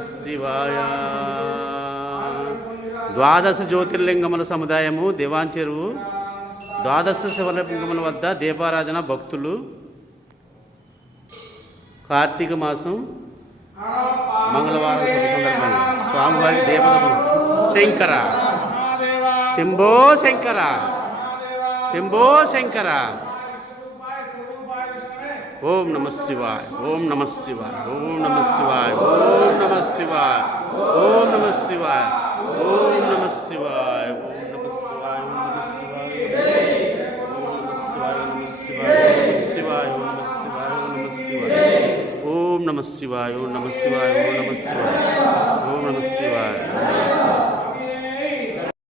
శివాయ. ద్వాదశ జ్యోతిర్లింగముల సముదాయము దివాన్ చెరువు. ద్వాదశ శివలింగముల వద్ద దీపారాధన భక్తులు. కార్తీక మాసం మంగళవారం శుభ సందర్భంగా స్వామివారి దేవతలు. శంకర శంభో శంకర శంభో శంకర. ఓం నమ శివాయ. ఓం నమ శివాయ. ఓం నమ శివాయ. ఓం నమ శివాయ. ఓం నమ శివాయ. ఓం నమ శివాయ. ఓం నమ శివాయ. ఓం నమ శివాయ. ఓం నమ శివాయ. ఓం నమ శివాయ. ఓం నమ శివాయ. ఓం నమ శివాయ. ఓం నమ శివాయ. ఓం నమ శివాయ. ఓం నమ శివాయ.